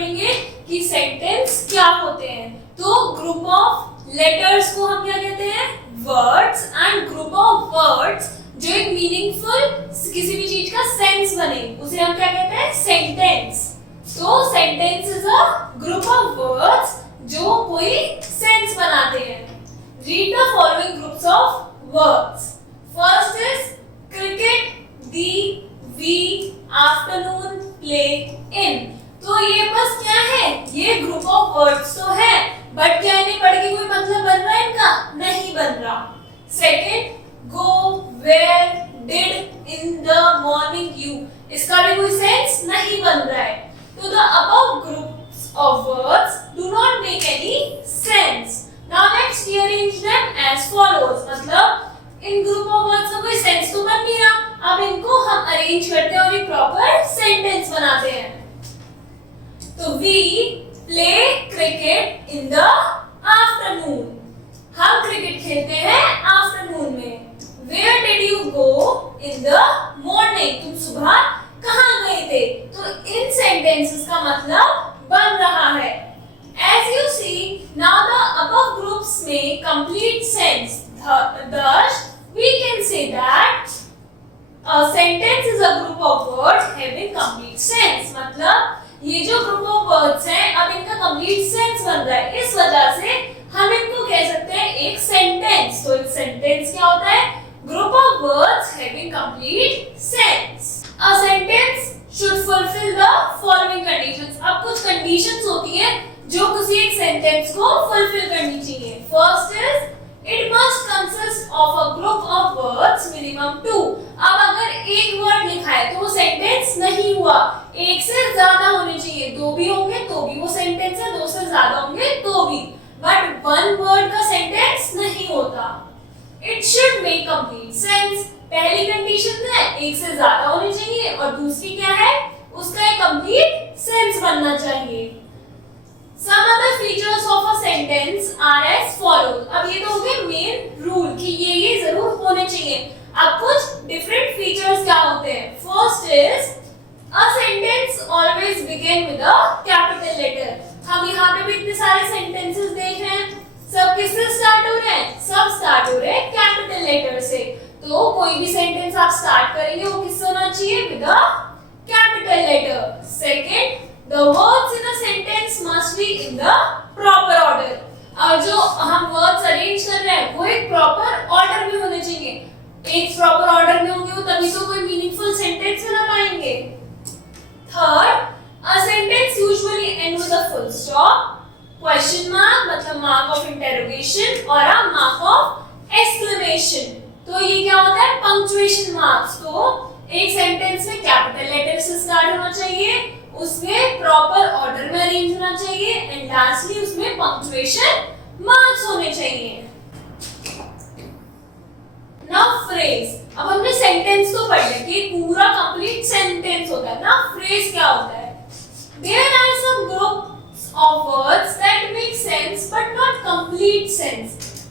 पढ़ेंगे कि सेंटेंस क्या होते हैं। तो ग्रुप ऑफ लेटर्स को हम क्या कहते हैं? Words. And group of words जो एक मीनिंगफुल किसी भी चीज का सेंस बने उसे हम क्या कहते हैं? सेंटेंस। तो sentence is a group of words जो कोई सेंस बनाते हैं। Read the following groups of words. First is cricket, the, we, afternoon, play, in. तो ये बस क्या है? ये ग्रुप ऑफ वर्ड्स तो है, बट क्या इन्हें पढ़ के कोई मतलब बन रहा है इनका? नहीं बन रहा। Second, go, where, did, in the morning, you, इसका भी कोई सेंस नहीं बन रहा है। तो the above groups of words do not make any sense. Now let's rearrange them as follows. मतलब इन ग्रुप ऑफ वर्ड्स का कोई सेंस तो बन नहीं रहा, अब इनको हम अरेंज करते हैं और एक प्रॉपर सेंटेंस बनाते हैं। तो we play cricket in the afternoon, हम क्रिकेट खेलते हैं आफ्टरनून में। Where did you go in the morning, तुम सुबह कहाँ गए थे? तो इन सेंटेंसेस का मतलब बन रहा है। As you see, now the above groups make complete sense. Thus, we can say that a sentence is a group of words having complete sense. मतलब ये जो group of words हैं, अब इनका complete sense बन रहा है। इस वजह से हम इनको कह सकते हैं एक sentence। तो एक sentence क्या होता है? Group of words having complete sense. A sentence should fulfill the following conditions. अब कुछ conditions होती हैं जो किसी एक सेंटेंस को फुलफिल करनी चाहिए। First is it must consist of a group of words minimum 2। अब अगर एक वर्ड लिखा है तो वो सेंटेंस नहीं हुआ, एक से ज्यादा होने चाहिए। दो भी होंगे तो भी वो सेंटेंस है, दो से ज्यादा होंगे तो भी, बट वन वर्ड का सेंटेंस नहीं होता। It should make complete sense, पहली कंडीशन है एक से ज्यादा होनी चाहिए, और दूसरी क्या है? उसका एक कंप्लीट सेंस बनना चाहिए। Some other features of a sentence are as follows. अब ये तो हो गए मेन रूल कि ये जरूर होने चाहिए। अब कुछ डिफरेंट फीचर्स क्या होते हैं? First is a sentence always begin with a capital letter. हम यहाँ पे भी इतने सारे sentences देख रहे हैं, सब किससे स्टार्ट हो रहे हैं? सब स्टार्ट हो रहे हैं कैपिटल लेटर से। तो कोई भी सेंटेंस आप स्टार्ट करेंगे वो किससे होना चाहिए? With a capital letter. Second, the words in a sentence must be in the proper order. और जो हम words arrange कर रहे हैं वो एक proper order में होने चाहिए। एक proper order में होंगे वो तभी तो कोई meaningful sentence बना पाएंगे। Third, a sentence usually end with a full stop, question mark मतलब mark of interrogation, और a mark of exclamation। तो ये क्या होता है? punctuation marks। तो एक sentence में capital letter से start होना चाहिए, उसमें प्रॉपर ऑर्डर में अरेंज होना चाहिए, एंड लास्टली उसमें पंक्चुएशन मार्क्स होने चाहिए। Now phrase. अब हमने सेंटेंस तो पढ़ लिया कि पूरा कंप्लीट सेंटेंस होता है ना। फ्रेज क्या होता है? There are some groups of words that make sense but not complete sense,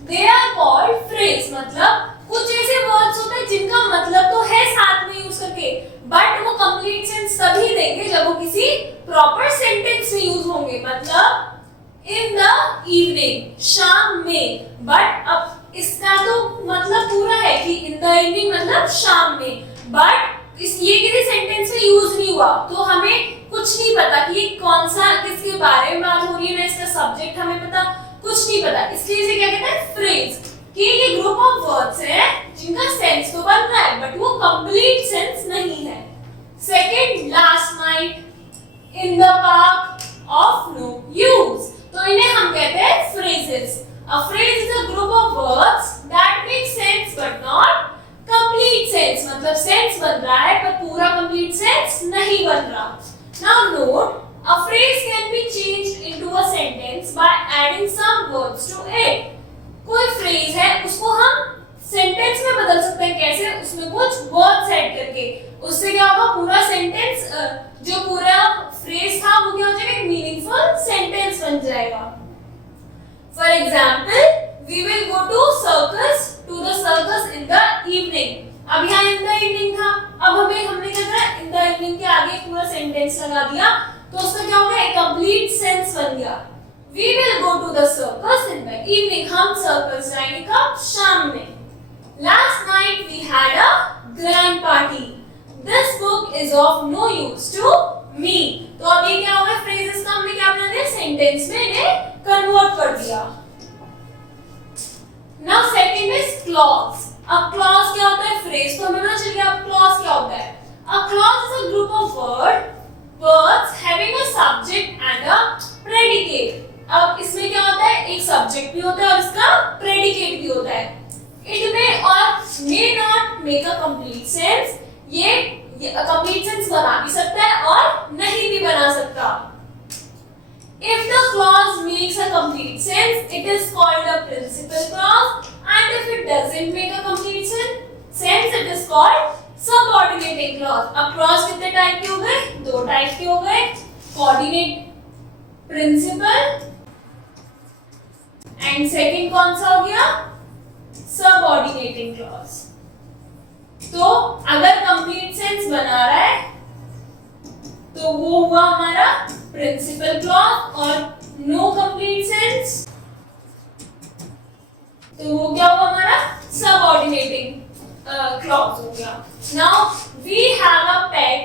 they are called phrase. मतलब कुछ ऐसे वर्ड्स होते हैं जिनका मतलब तो है साथ में यूज करके, बट वो कंप्लीट सेंस तभी देंगे जब वो किसी प्रॉपर सेंटेंस में यूज होंगे। मतलब इन द इवनिंग, शाम में, बट अब इसका तो मतलब पूरा है कि इन द इवनिंग मतलब शाम में, बट ये किसी सेंटेंस में यूज नहीं हुआ, तो हमें कुछ नहीं पता कि ये कौन सा किसके बारे में बात हो रही है, ना इसका सब्जेक्ट हमें पता, कुछ नहीं पता। इसलिए इसे क्या कहते हैं? फ्रेज। कि ये ग्रुप ऑफ वर्ड्स है जिनका सेंस तो बन रहा है बट वो कंप्लीट सेंस नहीं है। Second, last night, in the park, of no use. तो इन्हें हम कहते हैं phrases. A phrase is a group of words that make sense but not complete sense. मतलब सेंस बन रहा है पर पूरा कंप्लीट सेंस नहीं बन रहा। Now note, a phrase can be changed into a sentence by adding some words to it. कोई फ्रेज है उसको हम सेंटेंस में बदल सकते हैं। कैसे? उसमें कुछ वर्ड्स ऐड करके। उससे क्या होगा? पूरा सेंटेंस, जो पूरा फ्रेज था वो क्या हो जाएगा? एक मीनिंगफुल सेंटेंस बन जाएगा। For example, we will go to the circus in the evening. अब यहाँ इन द इवनिंग था, अब हमने क्या करा? इन द इवनिंग के आगे पूरा सेंटेंस लगा दिया, तो उसका क्या होगा? एक कंप्लीट इवनिंग हम सर्कल्स लाएंगे कब? शाम में. Last night we had a grand party. This book is of no use to me. तो अब ये क्या होगा? फ्रेजेस का हमने क्या बना दिया? सेंटेंस में इन्हें कन्वर्ट कर दिया. Now second is clause. अब clause क्या होता है? फ्रेज तो हमें पता चल गया. अब clause क्या होता है? A clause is a group of words having a subject and a predicate. अब इसमें क्या होता है? एक सब्जेक्ट भी होता है और इसका प्रेडिकेट भी होता है. It may or may not make a complete sense. ये complete sense बना भी सकता है और नहीं भी बना सकता. If the clause makes a complete sense, it is called a principal clause, and if it doesn't make a complete sense, it is called subordinating clause. अब clause कितने टाइप के हो गए? दो टाइप के हो गए. Coordinate principal and second कौन सा हो गया? Subordinating clause. तो अगर कंप्लीट सेंस बना रहा है तो वो हुआ हमारा प्रिंसिपल क्लॉज, और नो कंप्लीट सेंस तो वो क्या हुआ? हमारा सबऑर्डिनेटिंग क्लॉज हो गया. Now we have a pet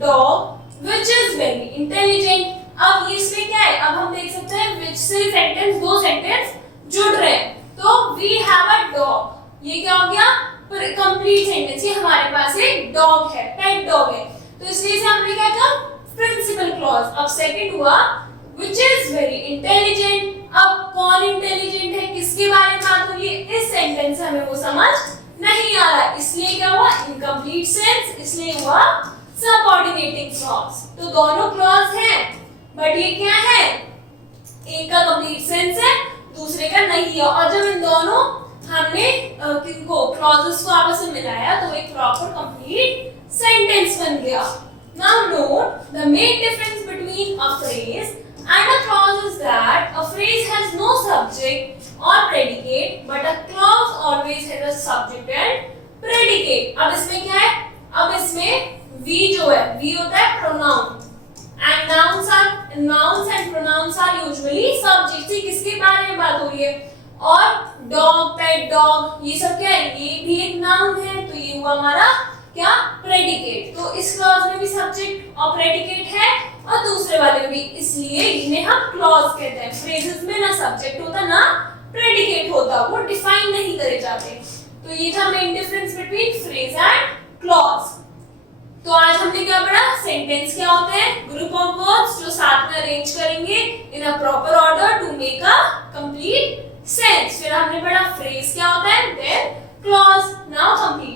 dog which is very intelligent. अब इसमें क्या है? अब हम देख सकते हैं व्हिच से सेंटेंस, दो सेंटेंस जुड़ रहे हैं. तो we have a dog. ये क्या हो गया? Complete sentence. ये हमारे पास एक डॉग है, पेट डॉग है. तो इसलिए से हमने क्या किया? Principal clause. अब सेकंड हुआ which is very intelligent. अब कौन इंटेलिजेंट है? किसके बारे में बात हो रही है? इस सेंटेंस से हमें वो समझ नहीं आ रहा, इसलिए क्या हुआ? Incomplete sense. इसलिए हुआ सबऑर्डिनेटिंग क्लॉज. तो दोनों क्लॉज हैं, बट ये क्या है? एक का कंप्लीट सेंस है, दूसरे का नहीं है. और जब इन दोनों हमने किनको क्लॉजेस को आपस में मिलाया तो एक प्रॉपर कंप्लीट सेंटेंस बन गया. Now note the main difference between a phrase and a clause is that a phrase has no subject और predicate, but a clause always has a subject and predicate. अब इसमें क्या है? अब इसमें we जो है, वी होता है pronoun, and nouns and pronouns are usually subjects. किसके बारे में बात हो रही है? और dog, pet dog, ये सब क्या है? ये भी एक noun है. तो ये हुआ हमारा क्या? predicate. तो इस clause में भी subject और predicate है और दूसरे वाले में भी, इसलिए इन्हें हम clause कहते हैं. phrases में ना subject होता ना predicate होता, वो define नहीं करे जाते. तो ये था main difference between phrase and clause. तो आज हमने क्या पढ़ा? सेंटेंस क्या होते हैं? ग्रुप ऑफ वर्ड्स जो साथ में अरेंज करेंगे in a proper order to make a complete sense. फिर हमने पढ़ा फ्रेज क्या होता है, देन क्लॉज. Now complete